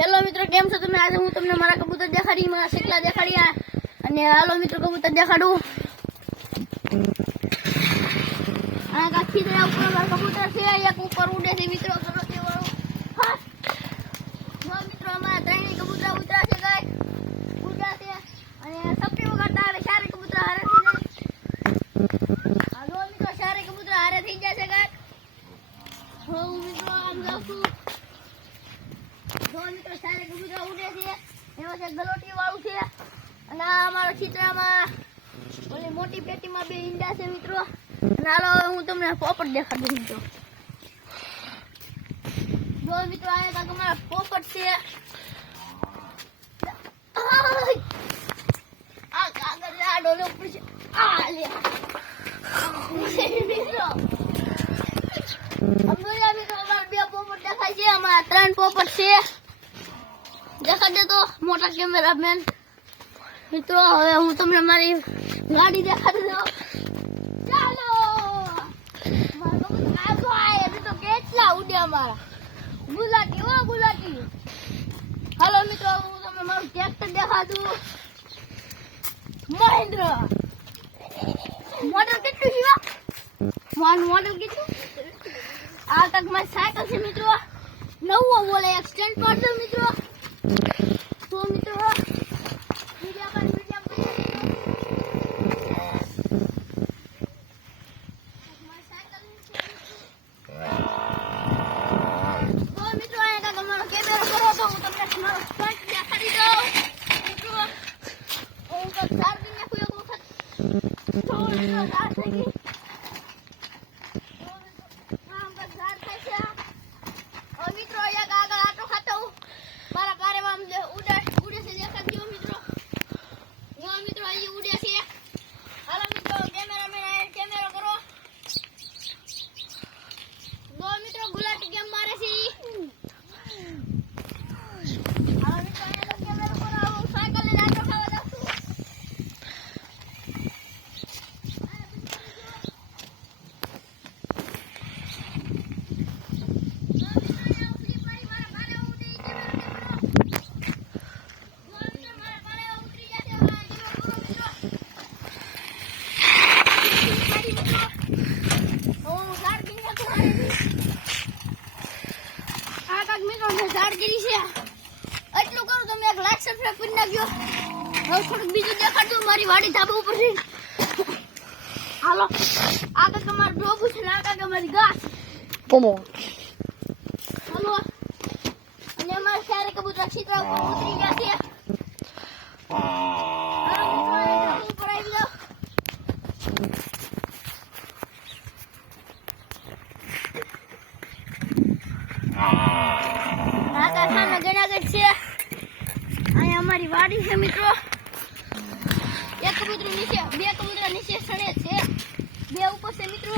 Hello મિત્રો, કેમ છો તમે? આજે હું તમને મારા કબૂતર દેખાડી, મારા શેકલા દેખાડી અને હાલો મિત્રો કબૂતર દેખાડું. આ ગાખી દે ઉપર મારા કબૂતર છે, એક ઉપર ઉડે છે મિત્રો. કરો તે વાળો હા જો મિત્રો, અમારા ત્રણેય કબૂતર ઉતરા છે ગાય, ઉડ્યા છે અને સપટી વગાડતા આવે. સારે કબૂતર હારે થઈ જાય. હાલો મિત્રો, સારે કબૂતર હારે થઈ જાય છે ગાય. હું મિત્રો આમ જાઉં છું. જો મિત્રો સારે કબૂતર ઉડે છે, એનો છે ગલોટી વાળું છે અને આ અમારા ચિત્રામાં ઓલી મોટી પેટીમાં બે ઈંડા છે મિત્રો. અને હાલો હું તમને પોપટ દેખાડું મિત્રો. જો મિત્રો આ કાંક અમારા પોપટ છે. આ કાગળ આ ડોલે ઉપર છે. આ લે મિત્રો અમારા બે પોપટ દેખાય છે. અમારા 3 પોપટ છે. દેખાડે તો મોટા કેમેરામેન મિત્રો. હવે હું તમને મારી ગાડી દેખાડી દઉં. ચાલો તો કેટલા ઉડ્યા મારા ગુલાટી. ઓ ગુલાટી. હાલો મિત્રો, હું તમને મારું ટ્રેક્ટર દેખાડું. મહેન્દ્ર મોડલ કેટલું છે? મોડલ કેટલું? આ તક મારી સાયકલ છે મિત્રો. નવો બોલે એક્સટેન્ડ કરી દો મિત્રો. તો મિત્રો એટલું કરું તમે એક લાઈક સબસ્ક્રાઇબ કરી નાખજો. હવે થોડુંક બીજું દેખાડજો મારી વાડી ધાબા ઉપર છે. હાલો આગળ તમારું ડોબું છે ને આગળ અમારી ઘાસ પોમો. હાલો અને અમારા સારે કબૂતર ચિત્રા ઉપર ઉતરી ગયા છે. ઉપર આવી જાઓ. અમારી વાડી છે મિત્રો. એક કબૂતર નીચે, 2 કબૂતર નીચે સડે છે, 2 ઉપર છે મિત્રો.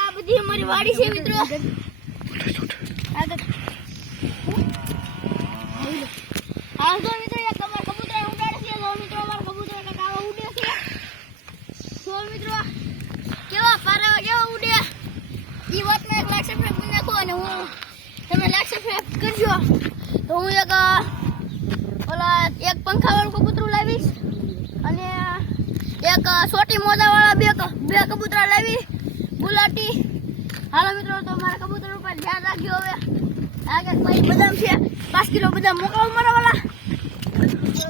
આ બધી અમારી વાડી છે મિત્રો. આ જો મિત્રો એક અમારા કબૂતર ઉડાડે છે. જો મિત્રો અમારા કબૂતર કાવા ઉડે છે. જો મિત્રો કેવા પારા કેવા ઉડે. ઈ વાતને એક લાઈક સબસ્ક્રાઇબ કરી નાખો અને હું તમે લાઈક સબસ્ક્રાઇબ કરજો તો હું એક પંખા વાળું કબૂતરું લાવીશ અને એક સોટી મોજા વાળા બે કબૂતરા લાવી ગુલાટી. હાલો મિત્રો, તો મારા કબૂતર ઉપર ધ્યાન રાખજો. હવે આગળ ભાઈ બદામ છે, 5 કિલો બદામ મોકલાવ મારા વાળા.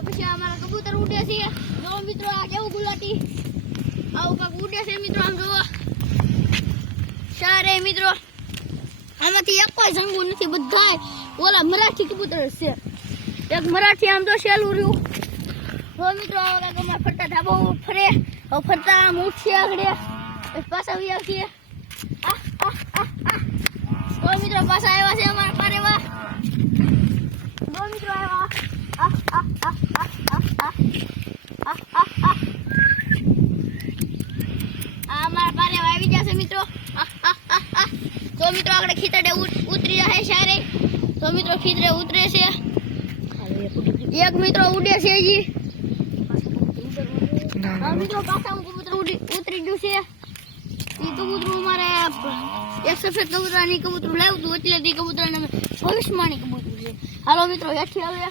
પછી અમારા કબૂતર ઉડે છે. જો મિત્રો આ કેવું ગુલાટી આવું કાંક ઉડે છે મિત્રો. આમ જુઓ સારે મિત્રો, આમાંથી એક કોઈ સંગું નથી, બધા ઓલા મરાઠી કબૂતર છે. એક મરાઠી આમ તો શેલું રહ્યું. જો મિત્રો અમારા ફરતા ધાબા ઉપર ફરે. હવે ફરતા આમ ઉઠશે આગળ પાછા વ્યા છીએ. તો મિત્રો પાછા આવ્યા છે અમારા પારેવા. જો મિત્રો આવ્યા. અમારા પારેવા આવી ગયા છે મિત્રો. તો મિત્રો આગળ ખીતડે ઉતરી જાય સારે. તો મિત્રો ખીતડે ઉતરે છે. એક મિત્રો ઉડે છે જી. મિત્રો પાછા કબૂતર ઉતરી ગયું છે. એ કબૂતરું મારે એક સફેદ કબૂતરાની કબૂતરું લાવ્યું હતું એટલે તે કબૂતરાને ભવિષ્યવાણી કબૂતરું છે. હાલો મિત્રો હેઠી આવે